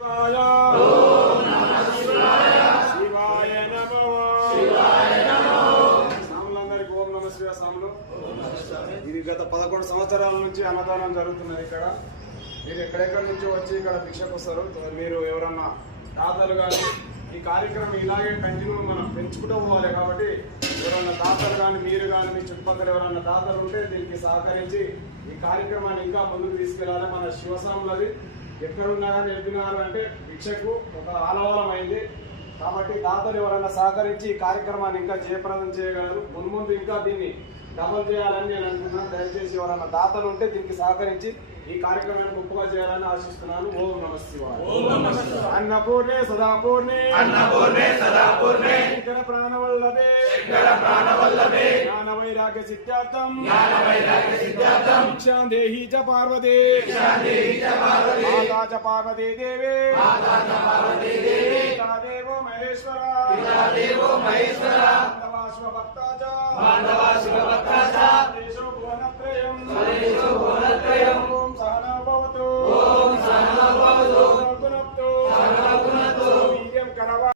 శివాయ నమః. స్వాములందరికీ ఓం నమః శివాయ. స్వాములు, ఇది గత 11 సంవత్సరాల నుంచి అన్నదానం జరుగుతున్నది. ఇక్కడ మీరు ఎక్కడెక్కడి నుంచి వచ్చి ఇక్కడ భిక్షకు వస్తారు. మీరు ఎవరన్నా దాతలు కానీ ఈ కార్యక్రమం ఇలాగే కంటిన్యూ మనం పెంచుకుంటూ పోవాలి. కాబట్టి ఎవరన్నా దాతలు కానీ మీరు కానీ మీ చుట్టుపక్కల ఎవరన్నా దాతలు ఉంటే దీనికి సహకరించి ఈ కార్యక్రమాన్ని ఇంకా ముందుకు తీసుకెళ్ళాలి. మన శివస్వాములది ఎక్కడున్నా కానీ వెళ్ళినారు అంటే భిక్షకు ఒక ఆలవాలం అయింది. కాబట్టి దాతలు ఎవరైనా సహకరించి ఈ కార్యక్రమాన్ని ఇంకా జయప్రదం చేయగలరు. ముందు ఇంకా దీన్ని డబల్ చేయాలని నేను అనుకున్నాను. దయచేసి ఎవరైనా దాతలు ఉంటే దీనికి సహకరించి ఈ కార్యక్రమాన్ని గొప్పగా చేయాలని ఆశిస్తున్నాను. ఓం నమః శివాయ. అన్నపూర్ణే సదాపూర్ణే శంకర ప్రాణవల్లభే జ్ఞాన వైరాగ్య సిద్ధార్థం భిక్షాం దేహి చ పార్వతే మాతా చ పార్వతీ దేవే పితా దేవో మహేశ్వర బాంధవా శివ భక్తా చ